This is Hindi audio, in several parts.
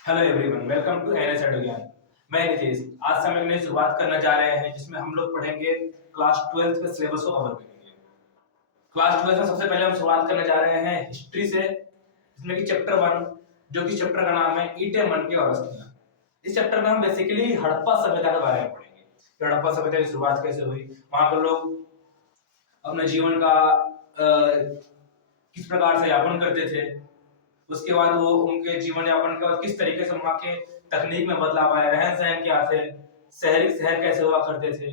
Hello everyone, welcome to NS Gyan. मैं नितेश। आज से हम एक नई शुरुआत करने जा रहे हैं जिसमें हम लोग पढ़ेंगे क्लास 12th के सिलेबस को कवर करेंगे। क्लास 12th में सबसे पहले हम शुरुआत करने जा रहे हैं हिस्ट्री से, जिसमें कि चैप्टर 1, जो कि चैप्टर का नाम है ईंटें, मनके और अस्थियां। इस चैप्टर में हम बेसिकली हड़प्पा सभ्यता के बारे में पढ़ेंगे कि हड़प्पा सभ्यता की शुरुआत कैसे हुई, वहां पर लोग अपने जीवन का किस प्रकार से यापन करते थे, उसके बाद वो उनके जीवन यापन के बाद किस तरीके से वहां के तकनीक में बदलाव आया, रहन सहन क्या थे, शहर कैसे हुआ करते थे,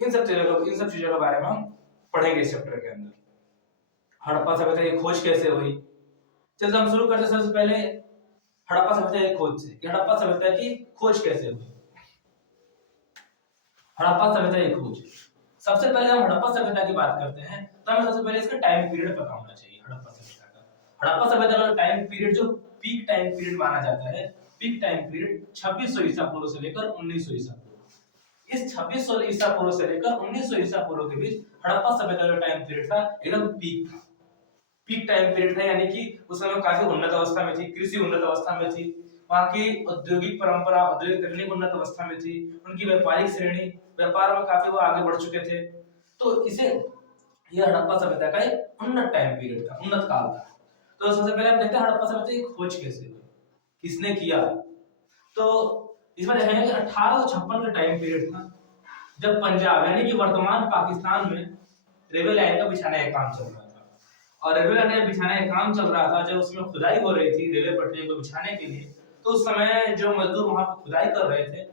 इन सब चीजों के बारे में हम पढ़ेंगे इस चैप्टर के अंदर। हड़प्पा सभ्यता की खोज कैसे हुई, चलिए हम शुरू करते हैं सबसे पहले हड़प्पा सभ्यता की खोज से कि हड़प्पा सभ्यता की खोज कैसे हुई। हड़प्पा सभ्यता की खोज, सबसे पहले हम हड़प्पा सभ्यता की बात करते हैं तो हमें सबसे पहले इसका टाइम पीरियड पता होना चाहिए। हड़प्पा सभ्यता का टाइम पीरियड जो पीक टाइम पीरियड माना जाता है, पीक टाइम पीरियड 2600 ईसा पूर्व से लेकर 1900 ईसा पूर्व। इस 2600 ईसा पूर्व से लेकर 1900 ईसा पूर्व के बीच हड़प्पा सभ्यता का टाइम पीरियड था, एकदम पीक था। पीक टाइम पीरियड था, यानी कि उस समय काफी उन्नत अवस्था में थी, कृषि उन्नत अवस्था में थी, वहां की औद्योगिक परंपरा, औद्योगिक तकनीक उन्नत अवस्था में थी, उनकी व्यापारिक श्रेणी, व्यापार में काफी वो आगे बढ़ चुके थे। तो इसे यह हड़प्पा सभ्यता का एक उन्नत टाइम पीरियड था, उन्नत काल था। तो सबसे पहले हम देखते हैं हड़प्पा सभ्यता की खोज कैसे हुई, किसने किया। तो इसमें देखेंगे कि 1856 का टाइम पीरियड था, जब पंजाब यानी कि वर्तमान पाकिस्तान में रेलवे लाइन का बिछाने का काम चल रहा था। और रेलवे लाइन बिछाने का काम चल रहा था, जब उसमें खुदाई हो रही थी रेलवे पटरी को बिछाने के लिए, तो उस समय जो मजदूर वहां पर खुदाई कर रहे थे,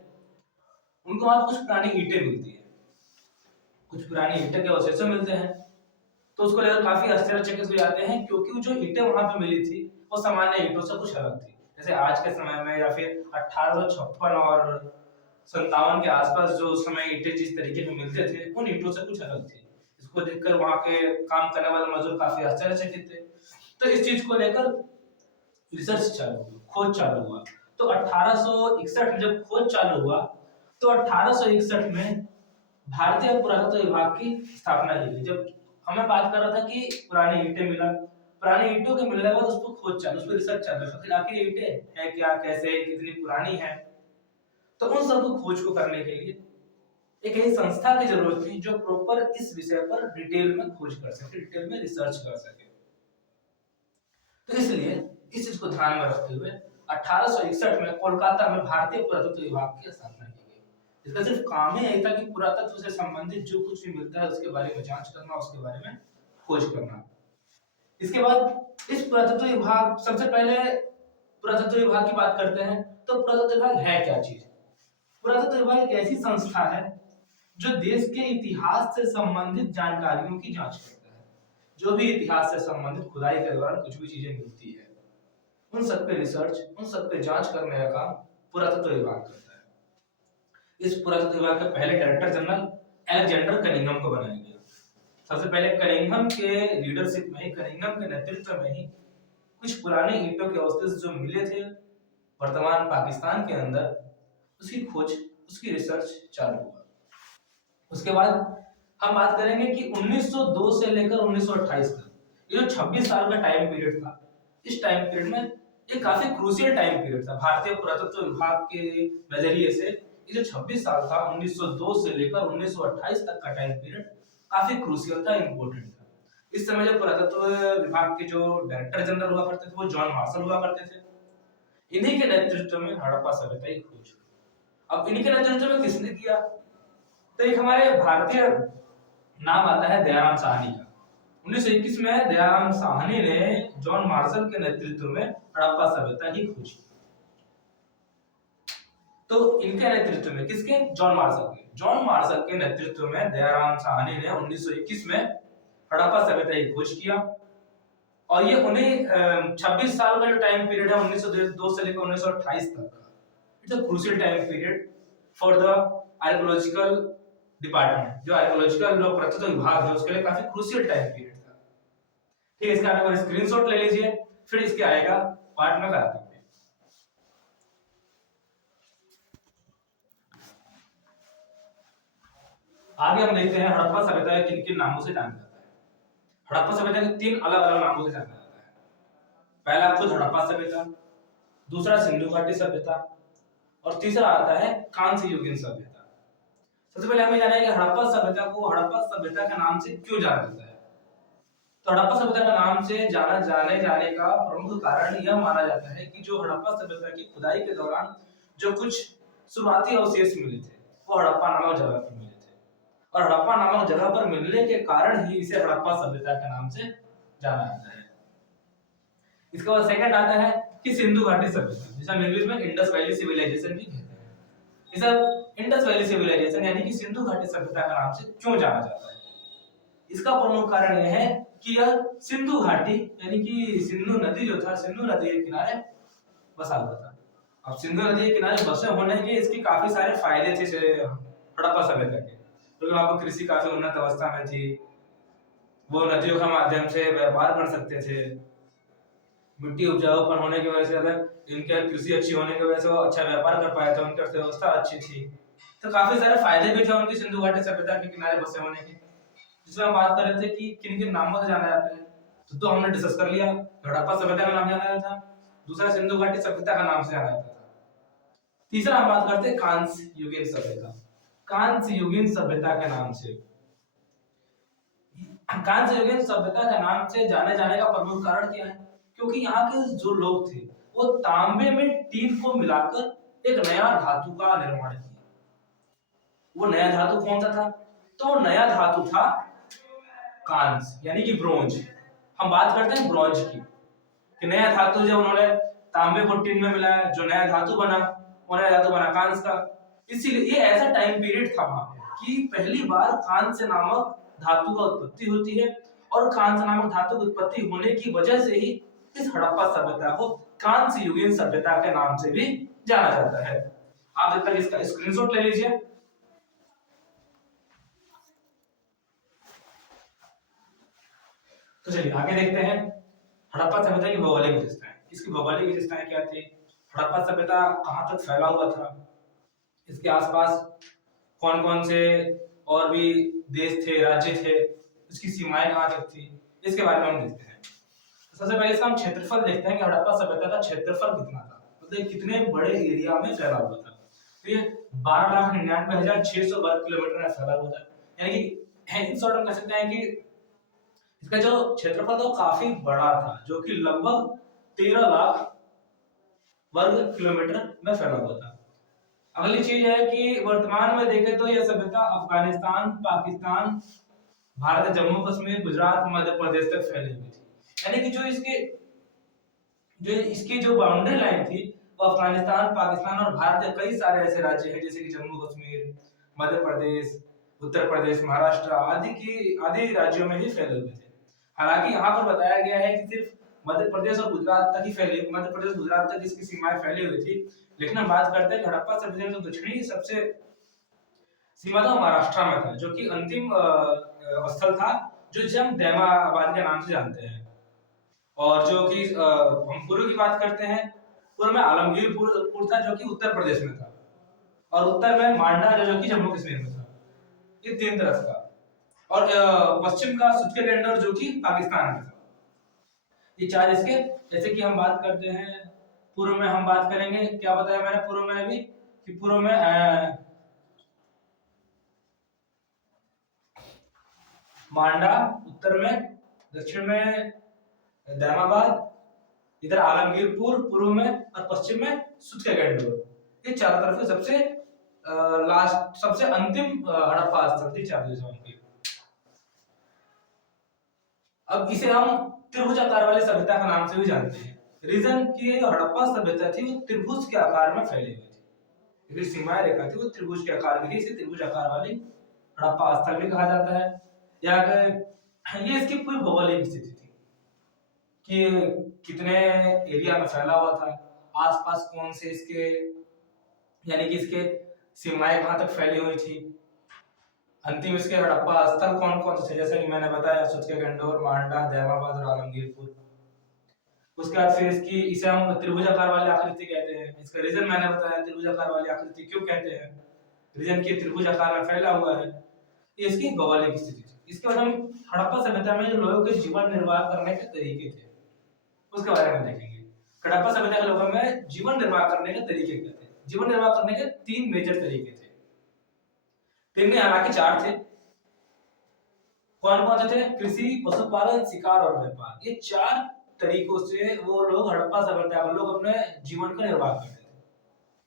उनको वहां कुछ पुरानी ईंटें मिलती है, कुछ पुरानी ईंटें के अवशेष मिलते हैं। तो उसको लेकर काफी आश्चर्यचकित हो जाते हैं, क्योंकि जो ईंटें वहां पे मिली थी वो सामान्य ईंटों से कुछ अलग थी। जैसे आज के समय में या फिर 1856 और 57 के आसपास जो उस समय ईंटें जिस तरीके के मिलते थे, उन ईंटों से कुछ अलग थी। इसको देखकर वहां के काम करने वाले मजदूर काफी आश्चर्यचकित थे। तो इस चीज को लेकर रिसर्च चालू हुआ, खोज चालू हुआ। तो 1861 में जब खोज चालू हुआ, तो 1861 में भारतीय पुरातत्व विभाग की स्थापना की गई। जब हमें बात कर रहा था कि पुरानी ईंटें मिला, पुरानी ईंटों के मिलने के बाद उस पर खोज चालू, उस पर रिसर्च चालू है, फिर आखिर ईंटें है क्या, कैसे, कितनी पुरानी है। तो उन सबको खोज को करने के लिए एक ऐसी संस्था की जरूरत थी जो प्रॉपर इस विषय पर डिटेल में खोज कर सके, डिटेल में रिसर्च कर सके। तो इसलिए इस चीज को ध्यान में रखते हुए 1861 में कोलकाता में भारतीय पुरातत्व विभाग की स्थापना की गई। इसका सिर्फ काम ही यही था कि पुरातत्व से संबंधित जो कुछ भी मिलता है उसके बारे में जांच करना, उसके बारे में खोज करना। इसके बाद इस पुरातत्व विभाग, सबसे पहले पुरातत्व विभाग की बात करते हैं। तो पुरातत्व विभाग है क्या चीज? पुरातत्व विभाग एक ऐसी संस्था है जो देश के इतिहास से संबंधित जानकारियों की जांच करता है। जो भी इतिहास से संबंधित खुदाई के दौरान कुछ भी चीजें मिलती है, उन सब पे रिसर्च, उन सब पे जांच करने का काम पुरातत्व विभाग करता है। इस पुरातत्व विभाग के पहले डायरेक्टर जनरल अलेक्जेंडर कनिंघम को बनाया गया। सबसे पहले कनिंघम के लीडरशिप में, कनिंघम के नेतृत्व में ही कुछ पुराने ईंटों के अवशेष जो मिले थे वर्तमान पाकिस्तान के अंदर, उसकी खोज, उसकी रिसर्च चालू हुआ। उसके बाद हम बात करेंगे कि 1902 से लेकर 1928 तक, ये जो 26 साल का टाइम पीरियड था, इस टाइम पीरियड में ये काफी क्रूशियल टाइम पीरियड था भारतीय पुरातत्व विभाग के नजरिए से। ये जो 26 साल था 1902 से लेकर 1928 तक का टाइम पीरियड काफी क्रूशियल था, इंपॉर्टेंट था। इस समय जो पुरातत्व विभाग के जो डायरेक्टर जनरल हुआ करते थे वो जॉन मार्शल हुआ करते थे। इन्हीं के नेतृत्व में हड़प्पा सभ्यता की खोज। अब इन्हीं के नेतृत्व में किसने किया? तो एक हमारे भारतीय नाम आता है दयाराम साहनी का। 1921 में दयाराम साहनी ने जॉन मार्शल के नेतृत्व में हड़प्पा सभ्यता की खोज की। तो इनके नेतृत्व में, किसके? जॉन मार्शल के। जॉन मार्शल के नेतृत्व में दयाराम साहनी ने 1921 में हड़प्पा सभ्यता की खोज किया। और ये उन्हें 26 साल का जो टाइम पीरियड है 1902 से लेकर 1928 तक का, it's a crucial time period for the archaeological department. जो आर्कियोलॉजिकल जो पुरातत्व विभाग है उसके लिए काफी क्रूशियल टाइम पीरियड था। ठीक है, इसका आप एक स्क्रीनशॉट ले लीजिए, फिर इसके आएगा पार्ट में कराते हैं। आगे हम देखते हैं हड़प्पा सभ्यता किन किन नामों से जाना जाता है। हड़प्पा सभ्यता के 3 अलग अलग नामों से जाना जाता है। पहला खुद हड़प्पा सभ्यता, दूसरा सिंधु घाटी सभ्यता, और तीसरा आता है कांस्य युगीन सभ्यता। सबसे पहले हमें जानना है कि हड़प्पा सभ्यता को हड़प्पा सभ्यता के नाम से क्यों जाना जाता है। तो हड़प्पा सभ्यता का नाम से जाने का प्रमुख कारण यह माना जाता है कि जो हड़प्पा सभ्यता की खुदाई के दौरान जो कुछ शुरुआती अवशेष मिले थे वो हड़प्पा नामक जगह पर मिले थे, और हड़प्पा नामक जगह पर मिलने के कारण ही इसे हड़प्पा सभ्यता के नाम से जाना जाता है। इसके बाद सेकंड आता है कि सिंधु घाटी सभ्यता, जिसे हम इंग्लिश में इंडस वैली सिविलाइजेशन भी कहते हैं। इसे इंडस वैली सिविलाइजेशन यानी कि सिंधु घाटी सभ्यता के नाम से क्यों जाना जाता है। इसका प्रमुख कारण यह है कि यह सिंधु घाटी यानी कि सिंधु नदी जो था, सिंधु नदी के किनारे बसा हुआ था। अब सिंधु नदी के किनारे बसे होने के इसके काफी सारे फायदे थे हड़प्पा सभ्यता के, क्योंकि वहां पर कृषि काफी उन्नत अवस्था में थी, वो नदियों के माध्यम से व्यापार कर सकते थे, मिट्टी उपजाऊपन होने की वजह से अगर इनके कृषि अच्छी होने की वजह से वो अच्छा व्यापार कर पाए थे, उनकी अर्थव्यवस्था अच्छी थी, तो काफी सारे फायदे भी थे उनकी सिंधु घाटी सभ्यता के किनारे बसे होने के। जिसमें हम बात कर रहे थे कि किन किन नामों से जाना जाता है, तो हमने डिस्कस कर लिया। हड़प्पा सभ्यता का नाम जाना जाता था, दूसरा सिंधु घाटी सभ्यता का नाम से जाना जाता था, तीसरा हम बात करते हैं कांस्य युगीन सभ्यता। कांस्य युगीन सभ्यता के नाम से, कांस्य युगीन सभ्यता के नाम से जाने का प्रमुख कारण क्या है, क्योंकि यहाँ के जो लोग थे वो तांबे में टीन को मिलाकर एक नया धातु का निर्माण किया। वो नया धातु कौन सा था, तो नया धातु था कांस्य यानी कि ब्रोंज। हम बात करते हैं ब्रोंज की, कि नया धातु जब उन्होंने तांबे को टिन में मिलाया, जो नया धातु बना वो नया धातु बना कांस्य का। इसीलिए ये ऐसा टाइम पीरियड था वहां कि पहली बार कांस्य नामक धातु का उत्पत्ति होती है, और कांस्य नामक धातु की उत्पत्ति होने की वजह से ही इस हड़प्पा सभ्यता को कांस्य युगीन सभ्यता के नाम से भी जाना जाता है। आप जब तक इसका स्क्रीनशॉट ले लीजिए। तो चलिए आगे देखते हैं हड़प्पा सभ्यता की भौगोलिक विशेषताएं। इसकी भौगोलिक विशेषताएं क्या थी, हड़प्पा सभ्यता कहां तक फैला हुआ था, इसके आसपास कौन कौन से और भी देश थे, राज्य थे, इसकी सीमाएं कहां तक थी, इसके बारे में हम देखते हैं। सबसे पहले इसका हम क्षेत्रफल देखते हैं कि हड़प्पा सभ्यता का क्षेत्रफल कितना था, मतलब कितने बड़े एरिया में फैला हुआ था। तो ये 12,99,600 वर्ग किलोमीटर में फैला हुआ था, यानी कि इन शॉर्ट में कह सकते हैं कि इसका जो क्षेत्रफल था वो काफी बड़ा था, जो कि लगभग 13 लाख वर्ग किलोमीटर में फैला हुआ था। अगली चीज है कि वर्तमान में देखें तो यह सभ्यता अफगानिस्तान, पाकिस्तान, भारत, जम्मू कश्मीर, गुजरात, मध्य प्रदेश तक फैली हुई थी। यानी कि जो इसकी जो बाउंड्री लाइन थी वो अफगानिस्तान, पाकिस्तान और भारत के कई सारे ऐसे राज्य हैं जैसे कि जम्मू कश्मीर, मध्य प्रदेश, उत्तर प्रदेश, महाराष्ट्र आदि राज्यों में ही फैले हुए थे। हालांकि यहाँ पर बताया गया है कि सिर्फ मध्य प्रदेश और गुजरात तक ही फैली, मध्य प्रदेश गुजरात तक इसकी सीमाएं फैली हुई थी। लेकिन हम बात करते हैं हड़प्पा सभ्यता जो दक्षिणी सबसे सीमा था महाराष्ट्र में था, जो कि अंतिम स्थल था, जो जिसे हम दैमाबाद के नाम से जानते हैं। और जो कि हम पूर्व की बात करते हैं, पूर्व में आलमगीरपुर था जो कि उत्तर प्रदेश में था, और उत्तर में मांडा जो कि जम्मू कश्मीर में था। ये तीन तरफ का, और पश्चिम का सुत्केगंडर जो कि पाकिस्तान में था। ये चार इसके, जैसे कि हम बात करते हैं पूर्व में, हम बात करेंगे क्या बताया मैंने पूर्व में अभी, कि पूर्व में मांडा, उत्तर में, दक्षिण में दैमाबाद, इधर आलमगीरपुर पूर्व में, और पश्चिम में सुत्केगंडोर। ये चारों तरफ सबसे लास्ट सबसे अंतिम हड़प्पा स्थल थी चार देशों की। अब इसे हम त्रिभुज आकार वाली सभ्यता के नाम से भी जानते हैं। रीजन कि ये जो हड़प्पा सभ्यता थी वो त्रिभुज के आकार में फैली हुई थी, ये सीमा रेखा थी वो त्रिभुज के आकार की थी, इसे त्रिभुज आकार वाली हड़प्पा स्थल भी कहा जाता है। ये इसकी पूरी भौगोलिक स्थिति थी कि कितने एरिया में फैला हुआ था, आसपास कौन से इसके यानी कि इसके सीमाएं कहां तक फैली हुई थी, अंतिम इसके हड़प्पा स्थल कौन कौन से, जैसे कि मैंने बताया सुत्केगंडोर, मांडा, दैमाबाद और आलमगीरपुर। उसके बाद फिर इसकी इसे हम त्रिभुजाकार वाली आकृति कहते हैं। इसका रीजन मैंने बताया त्रिभुजाकार वाली आकृति क्यों कहते हैं, रीजन की त्रिभुजाकार में फैला हुआ है, ये इसकी भौगोलिक स्थिति थी। इसके बाद हम हड़प्पा सभ्यता में जो लोगों के जीवन निर्वाह करने के तरीके थे उसके बारे में देखेंगे। हड़प्पा सभ्यता के लोगों में जीवन निर्वाह करने के तरीके क्या थे? जीवन निर्वाह करने के 3 मेजर तरीके थे। 3 में हालांकि 4 थे। कौन कौन से थे? कृषि, पशुपालन, शिकार और व्यापार। ये 4 तरीकों से वो लोग हड़प्पा सभ्यता के लोग अपने जीवन का निर्वाह करते थे।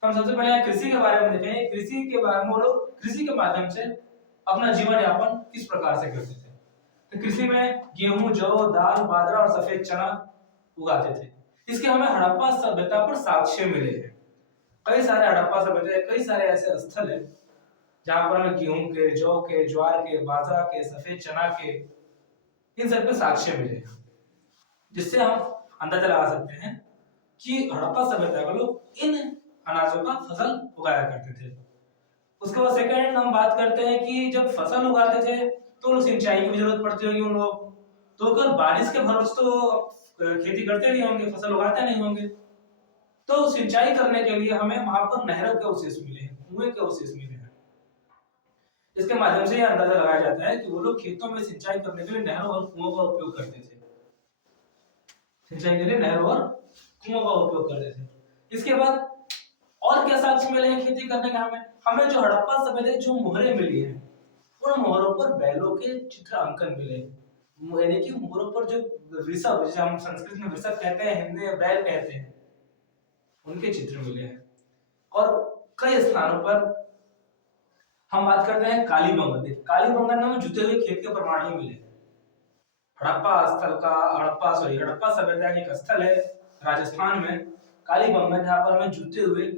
तो हम सबसे पहले कृषि के बारे में देखें। कृषि के बारे में वो लोग कृषि के माध्यम से अपना जीवन यापन किस प्रकार से करते थे। तो कृषि में गेहूं, जौ, दाल, बाजरा और सफेद चना उगाते थे। इसके हमें हड़प्पा सभ्यता पर साक्ष्य मिले हैं। कई सारे हड़प्पा सभ्यता, कई सारे ऐसे स्थल हैं जहां पर हमें गेहूं के, जौ के, ज्वार के, बाजरा के, सफेद चना के, इन सब पे साक्ष्य मिले हैं, जिससे हम अंदाजा लगा सकते हैं कि हड़प्पा सभ्यता के लोग इन अनाजों का फसल उगाया करते थे। उसके बाद सेकंड हम बात करते हैं कि जब फसल उगाते थे तो सिंचाई की भी जरूरत पड़ती होगी उन लोग, तो अगर बारिश के भरोसे तो खेती करते नहीं होंगे, फसल उगाते नहीं होंगे, तो सिंचाई करने के लिए हमें वहां पर नहरों के अवशेष मिले हैं, कुएं के अवशेष मिले हैं। इसके माध्यम से यह अंदाजा लगाया जाता है कि वो लोग खेतों में सिंचाई करने के लिए नहरों और कुओं का उपयोग करते थे। सिंचाई के लिए नहरों और कुओं का उपयोग करते थे। इसके बाद और क्या साक्ष्य मिले हैं खेती करने का? हमें जो हड़प्पा सभ्यता जो मोहरें मिली हैं, उन मोहरों पर बैलों के चित्र अंकन मिले, यानी कि मोहरों पर जो वृषभ, जिसे हम संस्कृत में वृषभ कहते हैं, हिंदी में बैल कहते हैं, उनके चित्र मिले हैं। और कई स्थानों पर हम बात करते हैं कालीबंगन। कालीबंगन में जुते हुए खेत के प्रमाण भी मिले। हड़प्पा सभ्यता का एक स्थल है राजस्थान में, कालीबंगन, जहां पर हमें जुते हुए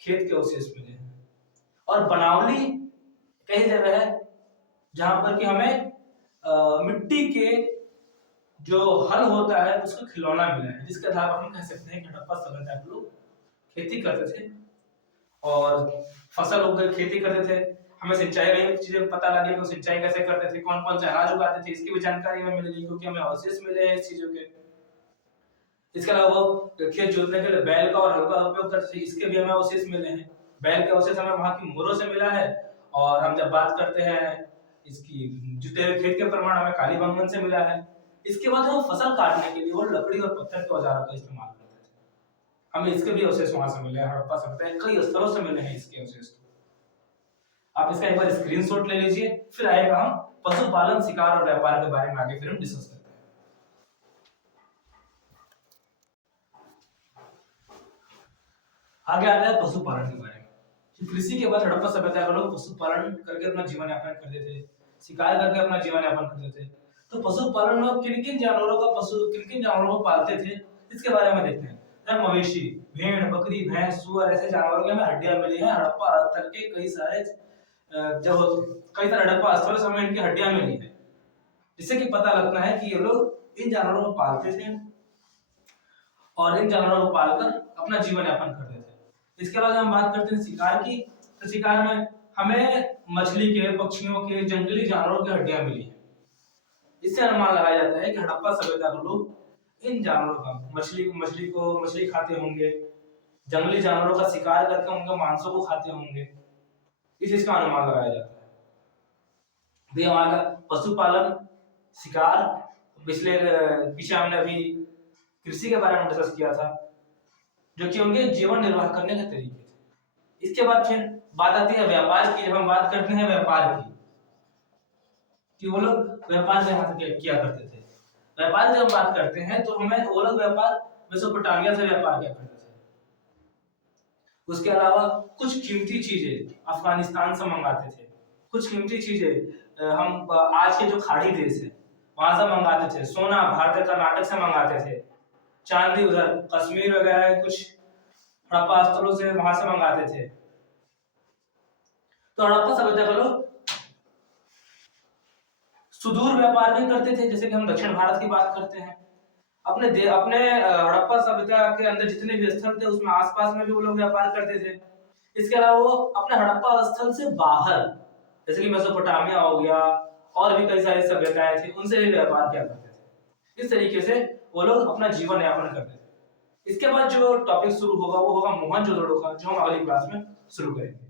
खेत के अवशेष मिले हैं। और बनावली कई जगह है जहां पर कि हमें मिट्टी के जो हल होता है उसका खिलौना मिला है, जिसके आधार पर हम कह सकते हैं कि हड़प्पा सभ्यता के लोग खेती करते थे और फसल उगाकर खेती करते थे। हमें सिंचाई की चीजें पता लगी कि सिंचाई कैसे करते थे, कौन कौन से अनाज उगाते थे, इसकी भी जानकारी हमें मिल गई क्योंकि हमें अवशेष मिले हैं इस चीजों के। इसके अलावा खेत जोतने के लिए बैल का और हल का उपयोग करते थे, इसके भी हमें अवशेष मिले हैं। बैल के अवशेष हमें वहां की मोहरों से मिला है। और हम जब बात करते हैं इसकी जुते हुए खेत के प्रमाण, हमें कालीबंगन से मिला है। इसके बाद हम फसल काटने के लिए वो लकड़ी और पत्थर के औजारों का इस्तेमाल करते थे, हमें इसके भी अवशेष वहां से मिले हैं। हड़प्पा सभ्यता कई स्थलों से मिले हैं इसके अवशेष। आप इसका एक बार स्क्रीनशॉट ले लीजिए। फिर आएगा हम पशुपालन, शिकार और व्यापार के बारे में आगे फिर हम डिस्कस करते हैं। आगे आता है पशुपालन के बारे में। कृषि के बाद हड़प्पा सभ्यता के लोग पशुपालन करके अपना जीवन यापन करते थे, शिकार करके अपना जीवन यापन करते थे। तो पशुपालन में किन-किन जानवरों को पालते थे, इसके बारे में देखते हैं। मवेशी, भेड़, बकरी, भैंस, सुअर, ऐसे जानवरों की हमें हड्डियां मिली हैं हड़प्पा स्थल के कई सारे हड़प्पा स्थलों से हमें इनकी हड्डियां मिली है, जिससे कि पता लगता है कि ये लोग इन जानवरों को पालते थे और इन जानवरों को पालकर अपना जीवन यापन करते थे। इसके बाद हम बात करते हैं शिकार की। तो शिकार में हमें मछली के, पक्षियों के, जंगली जानवरों की हड्डियां मिली है। इससे अनुमान लगाया जाता है कि हड़प्पा सभ्यता के लोग इन जानवरों का मछली खाते होंगे, जंगली जानवरों का शिकार करके उनके मांसों को खाते होंगे, इस चीज का अनुमान लगाया जाता है। ये हमारा पशुपालन, शिकार, पीछे हमने अभी कृषि के बारे में डिस्कस किया था, जो कि उनके जीवन निर्वाह करने के तरीके थे। इसके बाद फिर बात आती है व्यापार की। जब हम बात करते हैं व्यापार की, कि वो लोग व्यापार किया करते थे। व्यापार जब हम बात करते हैं तो हमें वो लोग व्यापार मेसोपोटामिया से व्यापार किया करते थे। उसके अलावा कुछ कीमती चीजें अफगानिस्तान से मंगाते थे, कुछ कीमती चीजें हम आज के जो खाड़ी देश है वहां से मंगाते थे। सोना भारत कर्नाटक से मंगाते थे, चांदी उधर कश्मीर वगैरह कुछ हड़प्पा स्थलों से वहां से मंगाते थे। तो हड़प्पा सभ्यता के लोग सुदूर व्यापार भी करते थे, जैसे कि हम दक्षिण भारत की बात करते हैं। अपने हड़प्पा सभ्यता के अंदर जितने भी स्थल थे उसमें आसपास में भी वो लोग व्यापार करते थे। इसके अलावा वो अपने हड़प्पा स्थल से बाहर, जैसे कि मेसोपोटामिया हो गया और भी कई सारी सभ्यताएं थी, उनसे भी व्यापार किया करते थे। इस तरीके से वो लोग अपना जीवन यापन करते थे। इसके बाद जो टॉपिक शुरू होगा वो होगा मोहनजोदड़ो का, जो हम अगली क्लास में शुरू करेंगे।